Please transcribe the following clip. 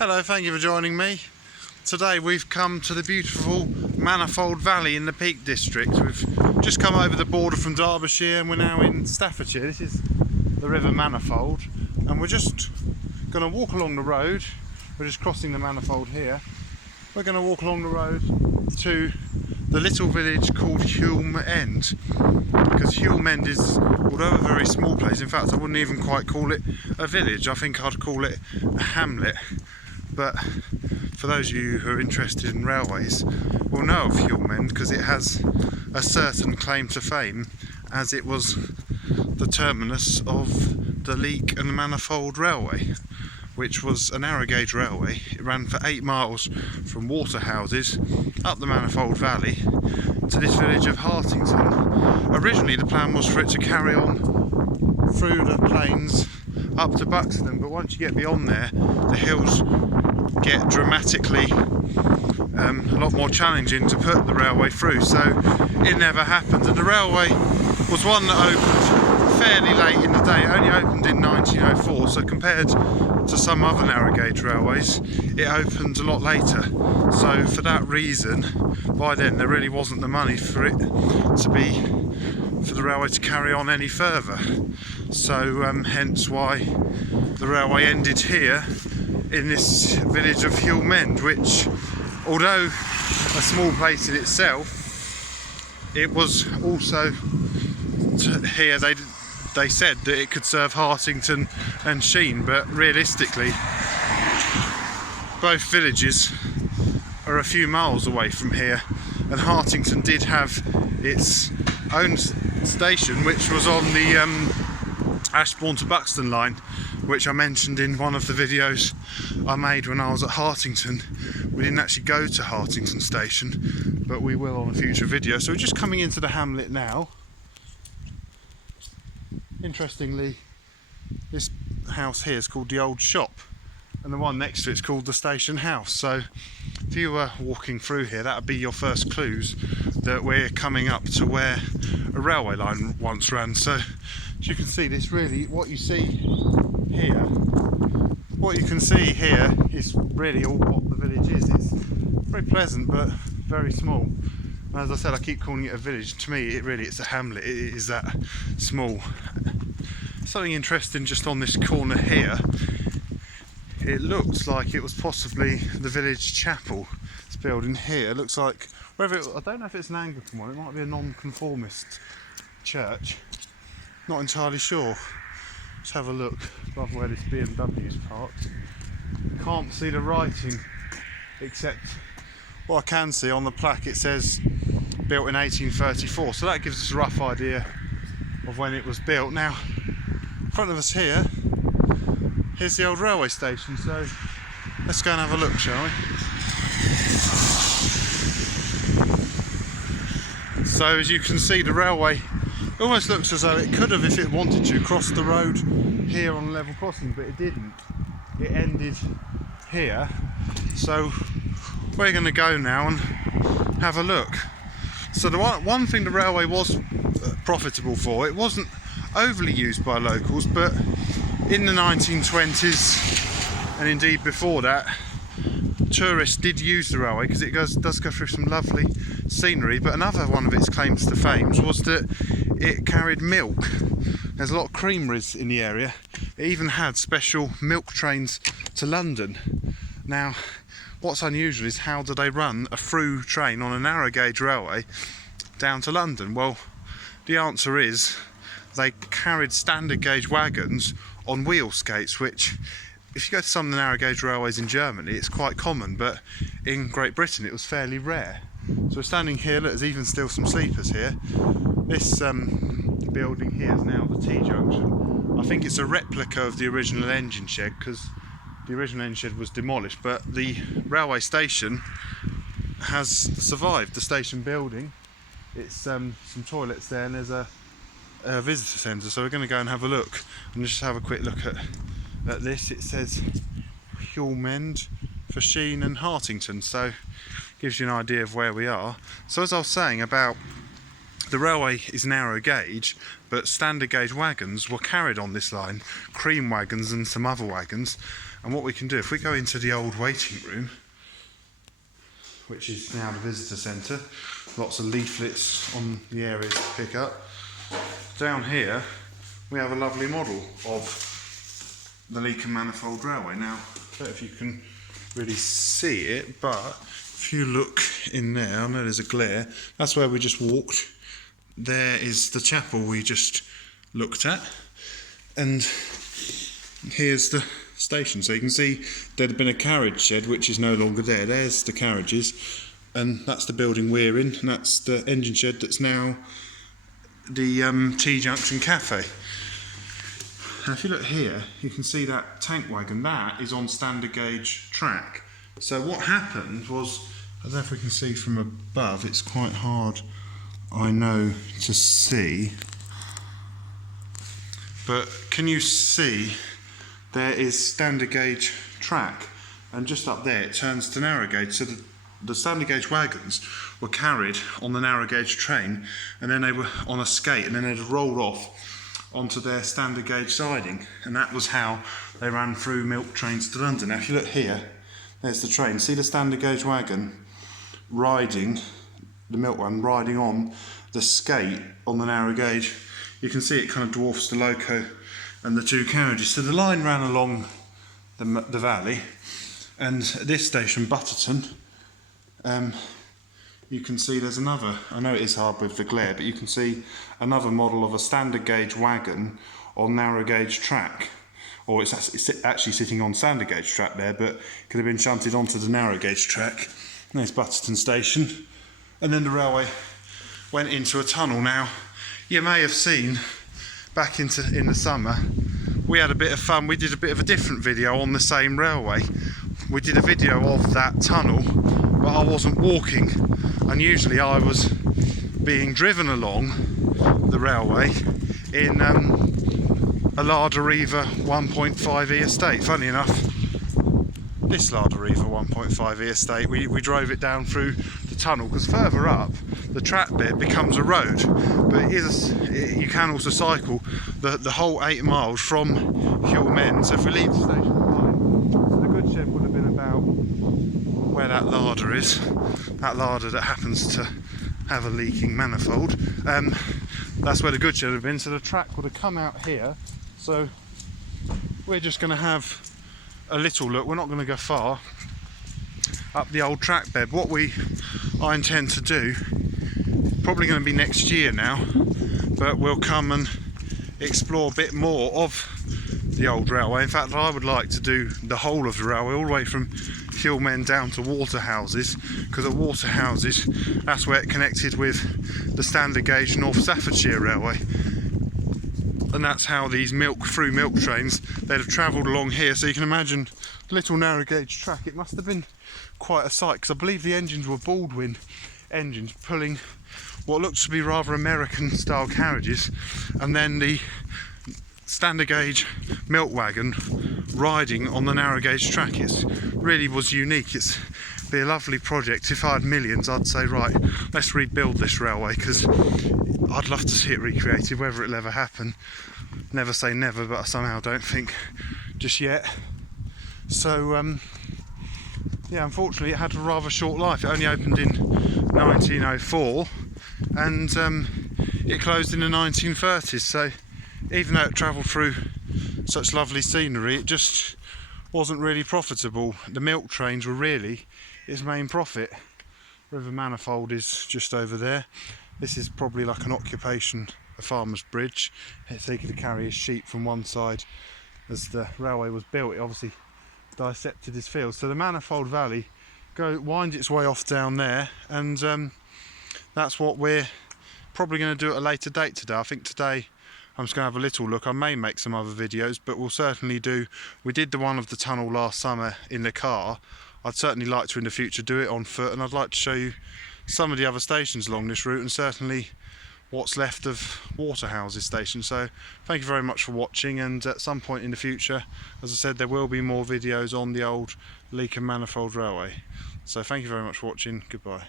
Hello, thank you for joining me. Today we've come to the beautiful Manifold Valley in the Peak District. We've just come over the border from Derbyshire and we're now in Staffordshire. This is the River Manifold and we're just going to walk along the road. We're just crossing the Manifold here. We're going to walk along the road to the little village called Hulme End, because Hulme End is, although a very small place, in fact I wouldn't even quite call it a village, I think I'd call it a hamlet. But for those of you who are interested in railways will know of Hulme End because it has a certain claim to fame, as it was the terminus of the Leek Manifold Railway, which was a narrow gauge railway. It ran for 8 miles from Waterhouses up the Manifold Valley to this village of Hartington. Originally the plan was for it to carry on through the plains up to Buxton, but once you get beyond there the hills get dramatically a lot more challenging to put the railway through, so it never happened. And the railway was one that opened fairly late in the day. It only opened in 1904, so compared to some other narrow gauge railways it opened a lot later. So for that reason, by then there really wasn't the money for it to be, for the railway to carry on any further. So hence why the railway ended here in this village of Hulme End, which, although a small place in itself, it was also here they said that it could serve Hartington and Sheen, but realistically both villages are a few miles away from here, and Hartington did have its own station which was on the Ashbourne to Buxton line, which I mentioned in one of the videos I made when I was at Hartington. We didn't actually go to Hartington station, but we will on a future video. So we're just coming into the hamlet now. Interestingly, this house here is called the Old Shop, and the one next to it's called the Station House. So if you were walking through here, that would be your first clues that we're coming up to where a railway line once ran. So as you can see, this really, what you can see here is really all what the village is. It's very pleasant but very small. And as I said, I keep calling it a village. To me, it's a hamlet. It is that small. Something interesting just on this corner here. It looks like it was possibly the village chapel. This building here looks like, whether it, I don't know if it's an Anglican one. It might be a non-conformist church. Not entirely sure. Let's have a look above where this BMW is parked. Can't see the writing, except what I can see on the plaque. It says built in 1834, so that gives us a rough idea of when it was built. Now, in front of us here, here's the old railway station, so let's go and have a look, shall we? So as you can see, the railway almost looks as though it could have, if it wanted to, cross the road here on a level crossing, but it didn't. It ended here. So we're going to go now and have a look. So the one thing the railway was profitable for, it wasn't overly used by locals, but in the 1920s and indeed before that, tourists did use the railway because it does go through some lovely scenery. But another one of its claims to fame was that it carried milk. There's a lot of creameries in the area. It even had special milk trains to London. Now, what's unusual is, how do they run a through train on a narrow gauge railway down to London? Well, the answer is they carried standard gauge wagons on wheel skates, which, if you go to some of the narrow gauge railways in Germany, it's quite common, but in Great Britain it was fairly rare. So we're standing here, look, there's even still some sleepers here. This building here is now the T Junction. I think it's a replica of the original engine shed, because the original engine shed was demolished, but the railway station has survived, the station building. It's some toilets there, and there's a visitor centre, so we're going to go and have a look and just have a quick look at this. It says Hulme End for Sheen and Hartington, so gives you an idea of where we are. So as I was saying about The railway is narrow gauge, but standard gauge wagons were carried on this line, cream wagons and some other wagons. And what we can do, if we go into the old waiting room, which is now the visitor centre, lots of leaflets on the areas to pick up. Down here we have a lovely model of the Leek Manifold Railway. Now, I don't know if you can really see it, but if you look in there, I know there's a glare, that's where we just walked. There is the chapel we just looked at, and here's the station. So you can see there'd been a carriage shed which is no longer there. There's the carriages, and that's the building we're in, and that's the engine shed that's now the T Junction cafe. Now if you look here, you can see that tank wagon, that is on standard gauge track. So what happened was, I don't know if we can see from above, it's quite hard, I know, to see, but can you see there is standard gauge track, and just up there it turns to narrow gauge. So the standard gauge wagons were carried on the narrow gauge train, and then they were on a skate, and then they'd rolled off onto their standard gauge siding, and that was how they ran through milk trains to London. Now if you look here, there's the train. See the standard gauge wagon riding, the milk one riding on the skate on the narrow gauge. You can see it kind of dwarfs the loco and the two carriages. So the line ran along the valley, and at this station, Butterton, you can see there's another, I know it is hard with the glare, but you can see another model of a standard gauge wagon on narrow gauge track. Or it's actually sitting on standard gauge track there, but could have been shunted onto the narrow gauge track. There's Butterton Station. And then the railway went into a tunnel. Now, you may have seen back in the summer, we had a bit of fun. We did a bit of a different video on the same railway. We did a video of that tunnel, but I wasn't walking. Unusually I was being driven along the railway in a Lada Riva 1.5e estate. Funny enough, this Lada Riva 1.5e estate, we drove it down through the tunnel, because further up the track bed becomes a road, but you can also cycle the whole 8 miles from Hulme End. So if we leave the station behind, so the good shed would have been about where that Lada is, that Lada that happens to have a leaking manifold. That's where the good shed would have been, so the track would have come out here. So we're just going to have a little look, we're not going to go far, up the old track bed. What I intend to do, probably going to be next year now, but we'll come and explore a bit more of the old railway. In fact, I would like to do the whole of the railway, all the way from Hulme End down to Waterhouses, because at Waterhouses, that's where it connected with the standard gauge North Staffordshire Railway. And that's how these milk trains, they'd have travelled along here. So you can imagine the little narrow gauge track. It must have been quite a sight, because I believe the engines were Baldwin engines pulling what looked to be rather American style carriages, and then the standard gauge milk wagon riding on the narrow gauge track. It really was unique. It's be a lovely project. If I had millions, I'd say, right, let's rebuild this railway, because I'd love to see it recreated. Whether it'll ever happen, never say never, but I somehow don't think just yet. So yeah, unfortunately it had a rather short life. It only opened in 1904, and it closed in the 1930s. So even though it travelled through such lovely scenery, it just wasn't really profitable. The milk trains were really its main profit. River Manifold is just over there. This is probably like an occupation, a farmer's bridge. So he could carry his sheep from one side. As the railway was built, it obviously dissected his fields. So the Manifold Valley winds its way off down there, and that's what we're probably going to do at a later date today. I think today I'm just going to have a little look. I may make some other videos, but we'll certainly do. We did the one of the tunnel last summer in the car. I'd certainly like to in the future do it on foot, and I'd like to show you some of the other stations along this route, and certainly what's left of Waterhouses station. So thank you very much for watching, and at some point in the future, as I said, there will be more videos on the old Leek Manifold Railway. So thank you very much for watching. Goodbye.